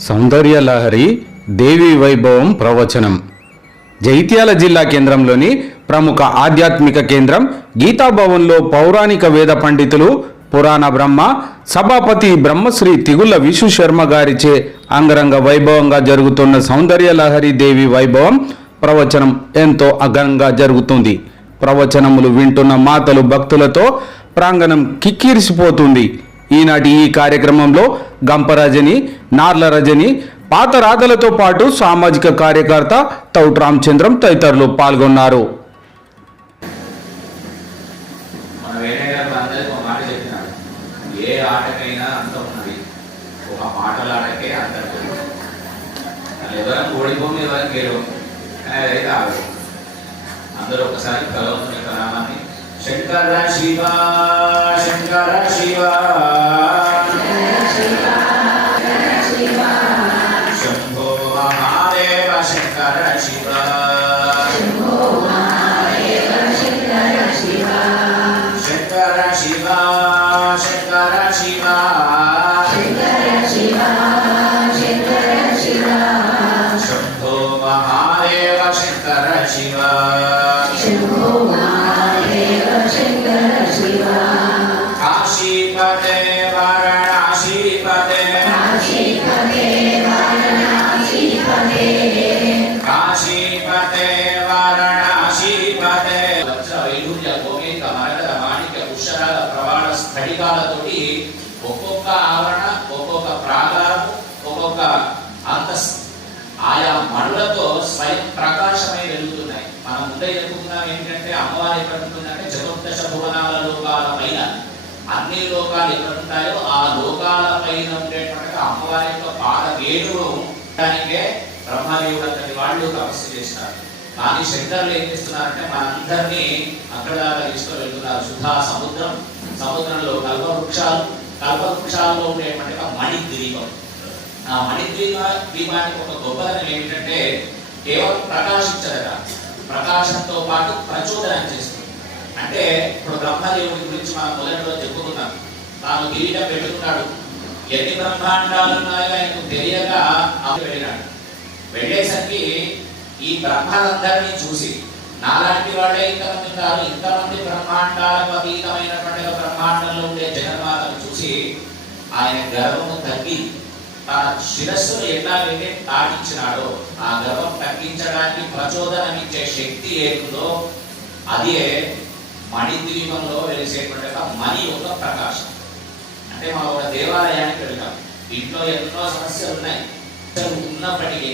సౌందర్యలహరి దేవి వైభవం ప్రవచనం. జైత్యాల జిల్లా కేంద్రంలోని ప్రముఖ ఆధ్యాత్మిక కేంద్రం గీతాభవన్లో పౌరాణిక వేద పండితులు పురాణ బ్రహ్మ సభాపతి బ్రహ్మశ్రీ తిగుల విష్ణు శర్మ గారిచే అంగరంగ వైభవంగా జరుగుతున్న సౌందర్యలహరి దేవి వైభవం ప్రవచనం ఎంతో అగరంగా జరుగుతుంది. ప్రవచనములు వింటున్న మాతలు భక్తులతో ప్రాంగణం కిక్కిరిసిపోతుంది. ఈనాటి ఈ కార్యక్రమంలో గంపరజని నార్ల రజని పాత రాతలతో పాటు సామాజిక కార్యకర్త తౌట్ రామచంద్రం తదితరులు పాల్గొన్నారు. అందరూ ఒకసారి భగవంతుని శంకర శివ శంకర శివ. ఉంటాయో ఆ లోకాల పైన ఉండేటువంటి అమ్మవారి యొక్క పాద వేణువు ఉండడానికే బ్రహ్మదేవుడు అతని వాళ్ళు తపస్సు చేస్తారు. కానీ శంకర్లు ఏం చేస్తున్నారంటే మనందరినీ అక్కడ దాకా తీసుకొని వెళ్తున్నారు సుధా సముద్రం సముద్రంలో కల్పవృక్షాలు కల్పవృక్షాల్లో ఉండేటువంటి ఒక మణి ఆ మణిద్వీప దీపానికి ఒక గొప్పదనం ఏమిటంటే కేవలం ప్రకాశించదట. ప్రకాశంతో పాటు ప్రచోదనం చేస్తుంది. అంటే ఇప్పుడు బ్రహ్మదేవుడి గురించి మనం మొదటిలో చెప్పుకున్నాం. తాను కిరీటం పెట్టుకున్నాడు. ఎన్ని బ్రహ్మాండాలు ఉన్నాయో ఆయనకు తెలియక ఆమె వెళ్ళినాడు. వెళ్ళేసరికి ఈ బ్రహ్మలందరినీ చూసి నాలాంటి వాళ్ళే ఇంతమంది ఉన్నారు. ఇంతమంది బ్రహ్మాండాలకు అతీతమైనటువంటి బ్రహ్మాండంలో ఉండే జగన్మాతను చూసి ఆయన గర్వము తగ్గి తన శిరస్సును ఎట్లాగైతే తాటించినాడో ఆ గర్వం తగ్గించడానికి ప్రచోదనం ఇచ్చే శక్తి ఏముందో అదే మణిద్వీపంలో వెలిసేటువంటి మణి యొక్క ప్రకాశం. అంటే మనం ఒక దేవాలయానికి వెళ్తాం. ఇంట్లో ఎన్నో సమస్యలు ఉన్నాయి. ఉన్నప్పటికీ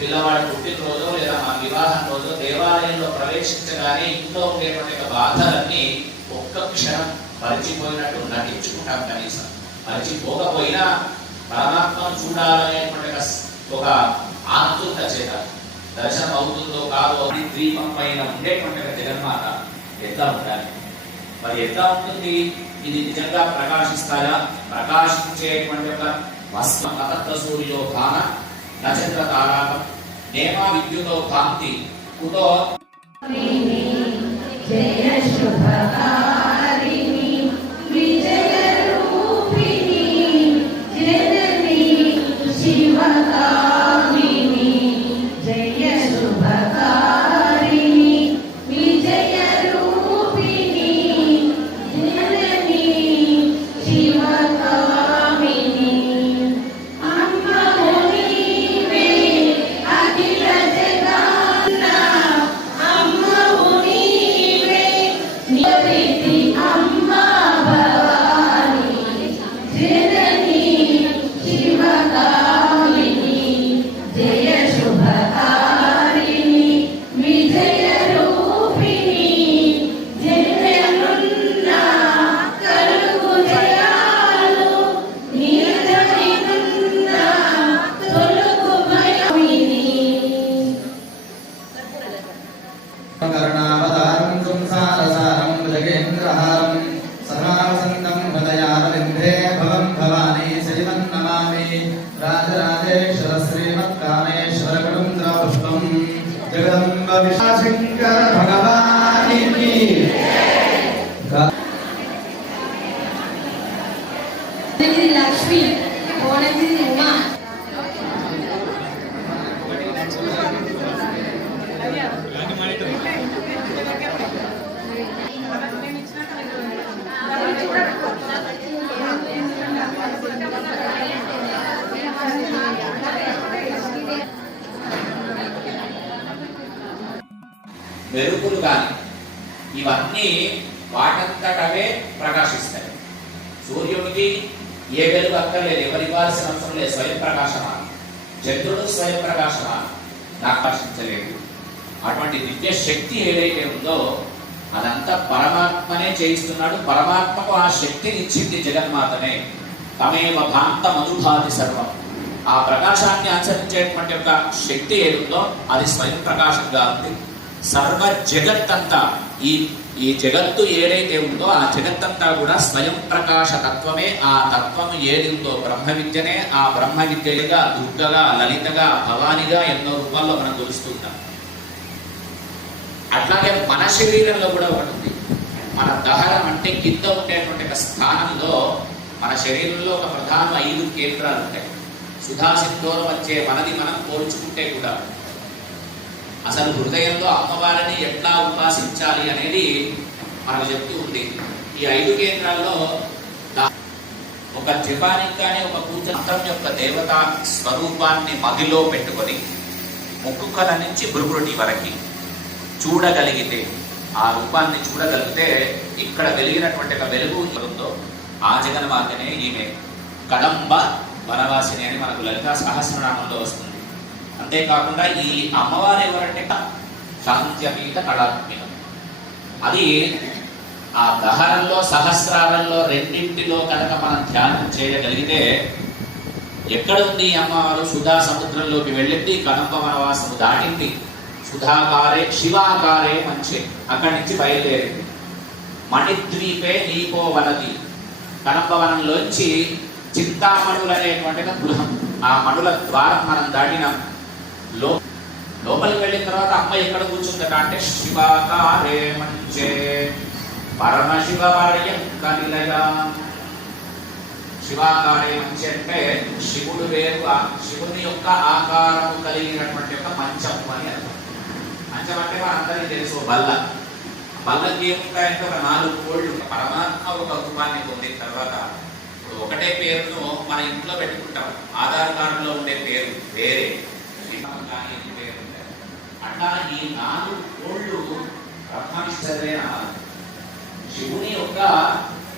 పిల్లవాడు పుట్టినరోజు లేదా మా వివాహం రోజు దేవాలయంలో ప్రవేశించగానే ఇంట్లో ఉండేటువంటి బాధలన్నీ ఒక్క క్షణం మరిచిపోయినట్టు నటించుకుంటాం కనీసం. మరిచిపోకపోయినా పరమాత్మను చూడాలనేటువంటి ఒక ఆతృత చేత దర్శనం అవుతుందో కాదో అని ద్వీపం పైన ఉండేటువంటి జగన్మాత ఎట్లా ఉండాలి? మరి ఎట్లా ఉంటుంది? ఇది నిజంగా ప్రకాశిస్తాయా ప్రకాశించేటువంటి ఒక వస్త్రం అతత్వ సూర్యో భాన నక్షత్ర తారాకం నేమా విద్యుతో కాంతి కుతో జయ శుభ వాటంతటవే ప్రకాశిస్తాయి. సూర్యునికి ఏ వెలుగు అక్కర్లేదు ఎవరు ఇవ్వాల్సిన అవసరం లేదు స్వయం ప్రకాశమానం. చంద్రుడు స్వయం ప్రకాశమానం. ఆకర్షించలేదు అటువంటి దివ్య శక్తి ఏదైతే ఉందో అదంతా పరమాత్మనే చేయిస్తున్నాడు. పరమాత్మకు ఆ శక్తిని ఇచ్చింది జగన్మాతనే. తమేవ భాంత మధుభాతి సర్వం. ఆ ప్రకాశాన్ని ఆచరించేటువంటి యొక్క శక్తి ఏదుందో అది స్వయం ప్రకాశంగా ఉంది. సర్వ జగత్తంతా ఈ ఈ జగత్తు ఏదైతే ఉందో ఆ జగత్తంతా కూడా స్వయం ప్రకాశ తత్వమే. ఆ తత్వం ఏది ఉందో బ్రహ్మ విద్యనే ఆ బ్రహ్మ విద్యగా దుర్గగా లలితగా భవానిగా ఎన్నో రూపాల్లో మనం కొలుస్తుంటాం అట్లాగే మన శరీరంలో కూడా ఒకటి ఉంది. మన దహనం అంటే కింద ఉండేటువంటి ఒక స్థానంలో మన శరీరంలో ఒక ప్రధాన ఐదు కేంద్రాలు ఉంటాయి. సుధాసిద్ధోరం వచ్చే మనది మనం పోల్చుకుంటే కూడా అసలు హృదయంలో అమ్మవారిని ఎట్లా ఉపాసించాలి అనేది మనకు చెప్తూ ఉంది. ఈ ఐదు కేంద్రాల్లో ఒక జపానికి కానీ ఒక పూజ యొక్క దేవత స్వరూపాన్ని మదిలో పెట్టుకొని ముక్కుకల నుంచి బురుగుడి వరకు చూడగలిగితే ఆ రూపాన్ని చూడగలిగితే ఇక్కడ వెలిగినటువంటి ఒక వెలుగు ఉందో ఆ జగన్మాతనే ఈమె కడంబ వనవాసిని అని మనకు లలితా సహస్రనామంలో వస్తుంది. అంతేకాకుండా ఈ అమ్మవారు ఎవరంటే శాంత్యపీఠ కళాత్మిక. అది ఆ దహనంలో సహస్రాలలో రెండింటిలో కనుక మనం ధ్యానం చేయగలిగితే ఎక్కడ ఉంది అమ్మవారు? సుధా సముద్రంలోకి వెళ్ళింది కదంబ వనవాసము దాటింది. సుధాకారే శివాకారే మంచి అక్కడి నుంచి బయలుదేరింది. మణిద్వీపే నీకో వనది. కనంబవనంలోంచి చింతామణులు అనేటువంటి గృహం. ఆ మణుల ద్వారం మనం దాటినాం. లో లోపలికి వెళ్ళిన తర్వాత అమ్మ ఎక్కడ కూర్చుందట అంటే శివాకారే మంచే పరమశివ వర్యం శివాకారే మంచి అంటే శివుడు వేరు శివుని యొక్క ఆకారము కలిగినటువంటి యొక్క మంచము అని అర్థం. మంచం అంటే మనందరికీ తెలుసు బల్ల. బల్లకి ఏముంటాయంటే ఒక నాలుగు కోళ్ళు పరమాత్మ ఒక రూపాన్ని పొందిన తర్వాత ఒకటే పేరును మన ఇంట్లో పెట్టుకుంటాం. ఆధార్ కార్డులో ఉండే పేరు వేరే. వివాహం కానీ అట్లా ఈ నాలుగు కోళ్ళు బ్రహ్మనిష్టమే శివుని యొక్క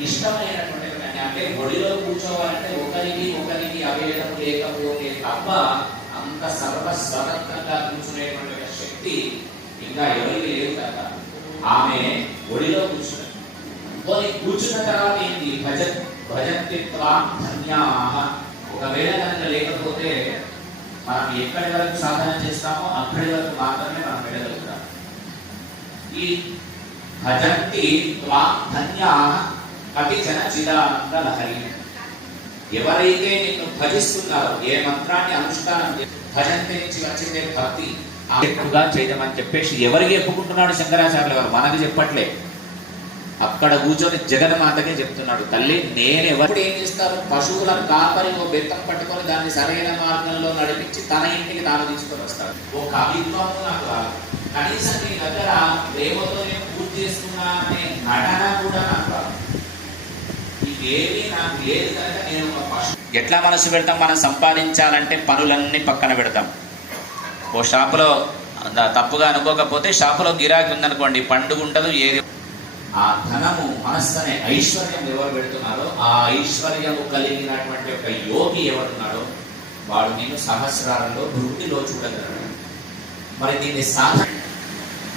ఇష్టమైనటువంటి ఒక అంటే ఒడిలో కూర్చోవాలంటే ఒకరికి ఒకరికి అవేదం లేకపోతే తప్ప అంత సర్వ స్వతంత్రంగా కూర్చునేటువంటి శక్తి ఇంకా ఎవరికి లేదు కదా ఆమె ఒడిలో కూర్చున్నది పోనీ కూర్చున్న తర్వాత ఏంటి భజ భజంతి త్వాం ఒకవేళ కనుక లేకపోతే మనం ఎక్కడి వరకు సాధన చేస్తామో అక్కడి వరకు మాత్రమే మనం వెళ్ళగలుగుతాం. ఈ భజంతి త్వా ధన్యాః కటిచన చిదానంద లహరి. ఎవరైతే నిన్ను భజిస్తున్నారో ఏ మంత్రాన్ని అనుష్ఠానం భజంతి నుంచి వచ్చిందే భక్తి ఎక్కువగా చేయమని చెప్పేసి ఎవరికి చెప్పుకుంటున్నాడు శంకరాచార్యులు గారు మనకి చెప్పట్లే. అక్కడ కూర్చొని జగన్మాతకే చెప్తున్నాడు తల్లి నేను ఎవరు ఏం చేస్తారు? పశువులను కాపరి ఓ బెత్తం పట్టుకొని దాన్ని సరైన మార్గంలో నడిపించి తన ఇంటికి తాను తీసుకొని వస్తాడు. ఓ కవిత్వం నాకు కనీసం నీ దగ్గర ప్రేమతోనే పూర్తి చేస్తున్నా అనే నటన కూడా నాకు ఇదేమీ నాకు లేదు కనుక నేను ఒక పశువు. ఎట్లా మనసు పెడతాం? మనం సంపాదించాలంటే పనులన్నీ పక్కన పెడతాం. ఓ షాపులో తప్పుగా అనుకోకపోతే షాపులో గిరాకీ ఉందనుకోండి పండుగ ఉండదు ఏది ఆ ధనము మనస్సు అనే ఐశ్వర్యం ఎవరు పెడుతున్నారో ఆ ఐశ్వర్యము కలిగినటువంటి ఒక యోగి ఎవరున్నాడో వాడు నేను సహస్రాలలో వృద్ధిలో చూడగలడు. మరి దీన్ని సాధన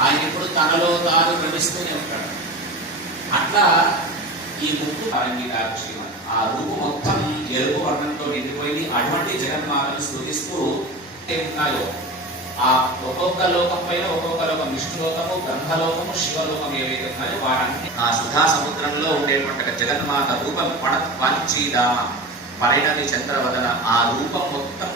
ఆయన ఇప్పుడు తనలో తాను భ్రమిస్తూనే ఉంటాడు. అట్లా ఈ ముక్కు మీద ఆ రూపు మొత్తం ఎరుపు వర్ణంతో నిండిపోయింది. అటువంటి జగన్మాతను స్థుతిస్తూ ఉన్నాయో ఆ ఒక్కొక్క లోకం పైన ఒక్కొక్క లోకం విష్ణులోకము బ్రహ్మలోకము శివలోకం ఏవైతే ఉన్నాయో వారన్ని ఆ సుధా సముద్రంలో ఉండేటువంటి జగన్మాత రూపం పణ పాలిచీదామ పరిణమి చంద్రవదన ఆ రూపం మొత్తం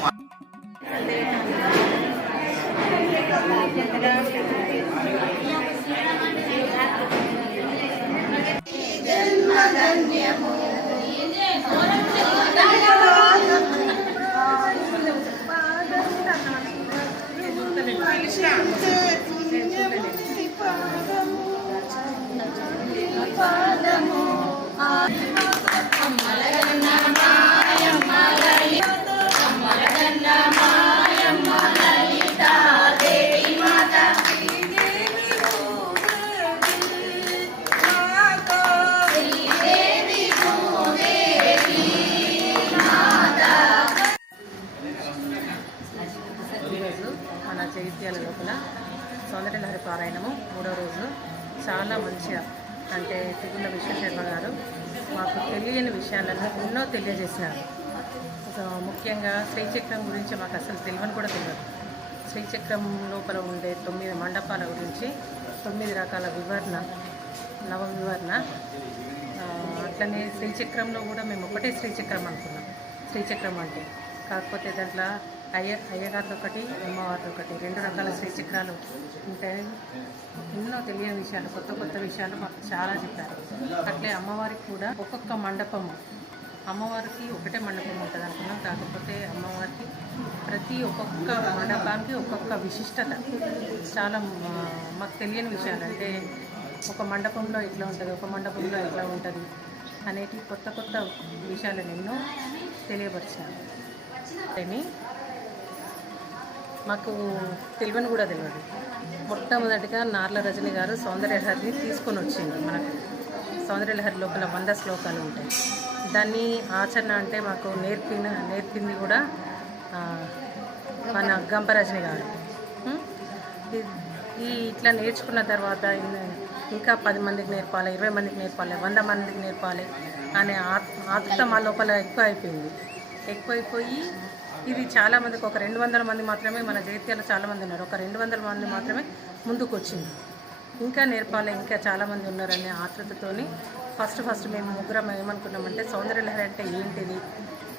విషయాలను ఎన్నో తెలియజేసినారు ముఖ్యంగా శ్రీచక్రం గురించి మాకు అసలు తెలియని కూడా తెలియదు. శ్రీచక్రం లోపల ఉండే తొమ్మిది మండపాల గురించి తొమ్మిది రకాల వివరణ నవ వివరణ అట్లనే శ్రీచక్రంలో కూడా మేము ఒకటే శ్రీచక్రం అనుకున్నాం. శ్రీచక్రం అంటే కాకపోతే దాంట్లో అయ్య అయ్యగారిది ఒకటి అమ్మవారిది ఒకటి రెండు రకాల శ్రీచక్రాలు ఉంటాయి ఎన్నో తెలియని విషయాలు కొత్త కొత్త విషయాలు మాకు చాలా చెప్పారు. అట్లే అమ్మవారికి కూడా ఒక్కొక్క మండపము అమ్మవారికి ఒకటే మండపం ఉంటుంది అనుకున్నాం. కాకపోతే అమ్మవారికి ప్రతి ఒక్కొక్క మండపానికి ఒక్కొక్క విశిష్టత. చాలా మాకు తెలియని విషయాలు. అంటే ఒక మండపంలో ఇట్లా ఉంటుంది ఒక మండపంలో ఇట్లా ఉంటుంది అనేటి కొత్త కొత్త విషయాలను ఎన్నో తెలియపరిచాను అని మాకు తెలివని కూడా తెలియదు. మొట్టమొదటిగా నార్ల రజని గారు సౌందర్యలహరిని తీసుకొని వచ్చింది మనకు. సౌందర్యలహరి లోపల వంద శ్లోకాలు ఉంటాయి. దాన్ని ఆచరణ అంటే మాకు నేర్పిన నేర్పింది కూడా మన గంపరజని గారు. ఈ- ఇట్లా నేర్చుకున్న తర్వాత ఇంకా పది మందికి నేర్పాలి ఇరవై మందికి నేర్పాలి వంద మందికి నేర్పాలి అనే ఆత్- ఆతృత మా లోపల ఎక్కువ అయిపోయింది. ఎక్కువైపోయి ఇది చాలా మందికి ఒక రెండు వందల మంది మాత్రమే మన జగిత్యాల చాలా మంది ఉన్నారు. ఒక రెండు వందల మంది మాత్రమే ముందుకు వచ్చింది. ఇంకా నేర్పాలి ఇంకా చాలామంది ఉన్నారనే ఆతృతతోని ఫస్ట్ ఫస్ట్ మేము ముగ్గురం ఏమనుకున్నామంటే సౌందర్యలహరి అంటే ఏంటిది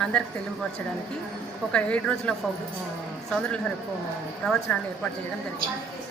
అందరికి తెలియపరచడానికి ఒక ఏడు రోజుల ఫౌ- ఆ, సౌందర్యలహరి ప్రవచనాన్ని ఏర్పాటు చేయడం జరిగింది.